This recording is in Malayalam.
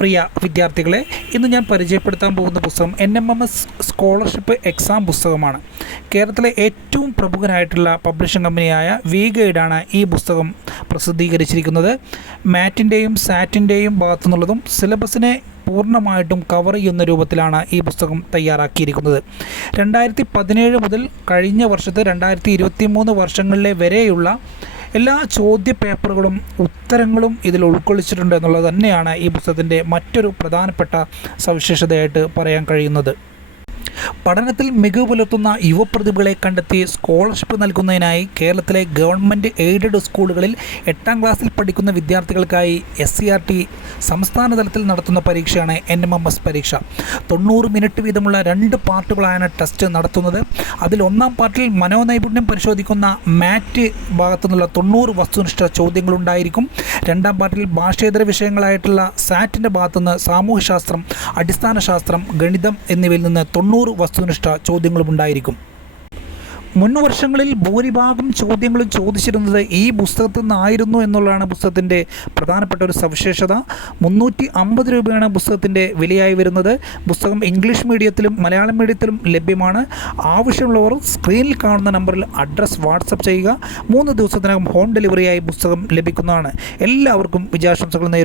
പ്രിയ വിദ്യാർത്ഥികളെ, ഇന്ന് ഞാൻ പരിചയപ്പെടുത്താൻ പോകുന്ന പുസ്തകം NMMS സ്കോളർഷിപ്പ് എക്സാം പുസ്തകമാണ്. കേരളത്തിലെ ഏറ്റവും പ്രമുഖനായിട്ടുള്ള പബ്ലിഷിംഗ് കമ്പനിയായ വി ഗൈഡാണ് ഈ പുസ്തകം പ്രസിദ്ധീകരിച്ചിരിക്കുന്നത്. മാറ്റിൻ്റെയും സാറ്റിൻ്റെയും ഭാഗത്തു നിന്നുള്ളതും സിലബസിനെ പൂർണ്ണമായിട്ടും കവർ ചെയ്യുന്ന രൂപത്തിലാണ് ഈ പുസ്തകം തയ്യാറാക്കിയിരിക്കുന്നത്. 2017 മുതൽ കഴിഞ്ഞ വർഷത്തെ 2023 വർഷങ്ങളിലെ വരെയുള്ള എല്ലാ ചോദ്യ പേപ്പറുകളും ഉത്തരങ്ങളും ഇതിൽ ഉൾക്കൊള്ളിച്ചിട്ടുണ്ട് എന്നുള്ളത് തന്നെയാണ് ഈ പുസ്തകത്തിൻ്റെ മറ്റൊരു പ്രധാനപ്പെട്ട സവിശേഷതയായിട്ട് പറയാൻ കഴിയുന്നത്. പഠനത്തിൽ മികവ് പുലർത്തുന്ന യുവപ്രതിഭകളെ കണ്ടെത്തി സ്കോളർഷിപ്പ് നൽകുന്നതിനായി കേരളത്തിലെ ഗവൺമെൻറ് എയ്ഡഡ് സ്കൂളുകളിൽ 8ാം ക്ലാസ്സിൽ പഠിക്കുന്ന വിദ്യാർത്ഥികൾക്കായി SCERT സംസ്ഥാന തലത്തിൽ നടത്തുന്ന പരീക്ഷയാണ് NMMS പരീക്ഷ. 90 മിനിറ്റ് വീതമുള്ള 2 പാർട്ടുകളായാണ് ടെസ്റ്റ് നടത്തുന്നത്. അതിൽ 1ാം പാർട്ടിൽ മനോനൈപുണ്യം പരിശോധിക്കുന്ന മാറ്റ് ഭാഗത്തു നിന്നുള്ള 90 വസ്തുനിഷ്ഠ ചോദ്യങ്ങളുണ്ടായിരിക്കും. 2ാം പാർട്ടിൽ ഭാഷേതര വിഷയങ്ങളായിട്ടുള്ള സാറ്റിൻ്റെ ഭാഗത്തുനിന്ന് സാമൂഹ്യശാസ്ത്രം, അടിസ്ഥാന ശാസ്ത്രം, ഗണിതം എന്നിവയിൽ നിന്ന് 90 വസ്തുനിഷ്ഠ ചോദ്യങ്ങളും ഉണ്ടായിരിക്കും. മുൻ വർഷങ്ങളിൽ ഭൂരിഭാഗം ചോദ്യങ്ങളും ചോദിച്ചിരുന്നത് ഈ പുസ്തകത്തിൽ നിന്നായിരുന്നു എന്നുള്ളതാണ് പുസ്തകത്തിൻ്റെ പ്രധാനപ്പെട്ട ഒരു സവിശേഷത. 350 രൂപയാണ് പുസ്തകത്തിൻ്റെ വിലയായി വരുന്നത്. പുസ്തകം ഇംഗ്ലീഷ് മീഡിയത്തിലും മലയാളം മീഡിയത്തിലും ലഭ്യമാണ്. ആവശ്യമുള്ളവർ സ്ക്രീനിൽ കാണുന്ന നമ്പറിൽ അഡ്രസ്സ് വാട്സപ്പ് ചെയ്യുക. 3 ദിവസത്തിനകം ഹോം ഡെലിവറിയായി പുസ്തകം ലഭിക്കുന്നതാണ്. എല്ലാവർക്കും വിജയാശംസകൾ നേരുന്നു.